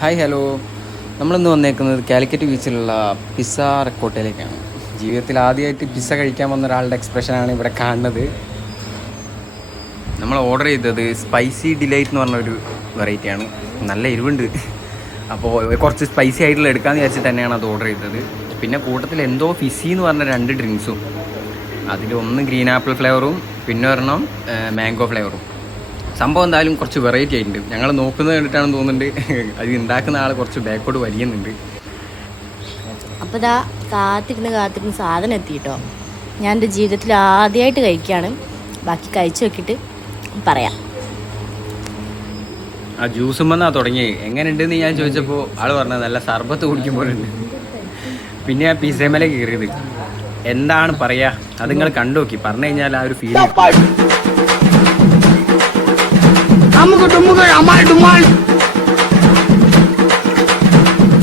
Hi hello നമ്മളിന്ന് വന്നേക്കുന്നത് Calicut ബീച്ചിലുള്ള pizza റെക്കോട്ടയിലേക്കാണ് ജീവിതത്തിൽ ആദ്യമായിട്ട് പിസ്സ കഴിക്കാൻ വന്ന ഒരാളുടെ എക്സ്പ്രഷനാണ് ഇവിടെ കാണുന്നത്. നമ്മൾ ഓർഡർ ചെയ്തത് സ്പൈസി ഡിലൈറ്റ് എന്ന് പറഞ്ഞൊരു വെറൈറ്റിയാണ് നല്ല എരിവുണ്ട്. അപ്പോൾ കുറച്ച് സ്പൈസി ആയിട്ടുള്ള എടുക്കാമെന്ന് വിചാരിച്ചിട്ട് തന്നെയാണ് അത് ഓർഡർ ചെയ്തത്. പിന്നെ കൂട്ടത്തിൽ എന്തോ ഫിസി എന്ന് പറഞ്ഞ രണ്ട് ഡ്രിങ്ക്സും അതിൽ ഒന്ന് ഗ്രീൻ ആപ്പിൾ ഫ്ലേവറും പിന്നെ ഒരെണ്ണം മാംഗോ ഫ്ലേവറും സംഭവം എന്തായാലും കുറച്ച് വെറൈറ്റി ആയിട്ടുണ്ട്. ഞങ്ങൾ നോക്കുന്നത് കണ്ടിട്ടാണെന്ന് തോന്നുന്നുണ്ട്. അത് ഉണ്ടാക്കുന്ന ആൾ കുറച്ച് ബാക്കോട്ട് വലിയുന്നുണ്ട്. അപ്പോൾ ഇതാ കാത്തിരുന്ന് കാത്തിരുന്ന് സാധനം എത്തിയിട്ടോ. ഞാൻ എന്റെ ജീവിതത്തിൽ ആദ്യമായിട്ട് കഴിക്കുകയാണ് ബാക്കി കഴിച്ചു നോക്കിയിട്ട് പറയാം. ആ ജ്യൂസും വന്നാ തുടങ്ങി എങ്ങനെയുണ്ടെന്ന് ഞാൻ ചോദിച്ചപ്പോൾ ആൾ പറഞ്ഞത് നല്ല സർബത്ത് കുടിക്കുമ്പോഴുണ്ട് പിന്നെ ആ പിസേമല കയറിയത്. എന്താണ് പറയാ? അത് നിങ്ങൾ കണ്ടു നോക്കി. പറഞ്ഞു കഴിഞ്ഞാൽ ആ ഒരു ഫീൽ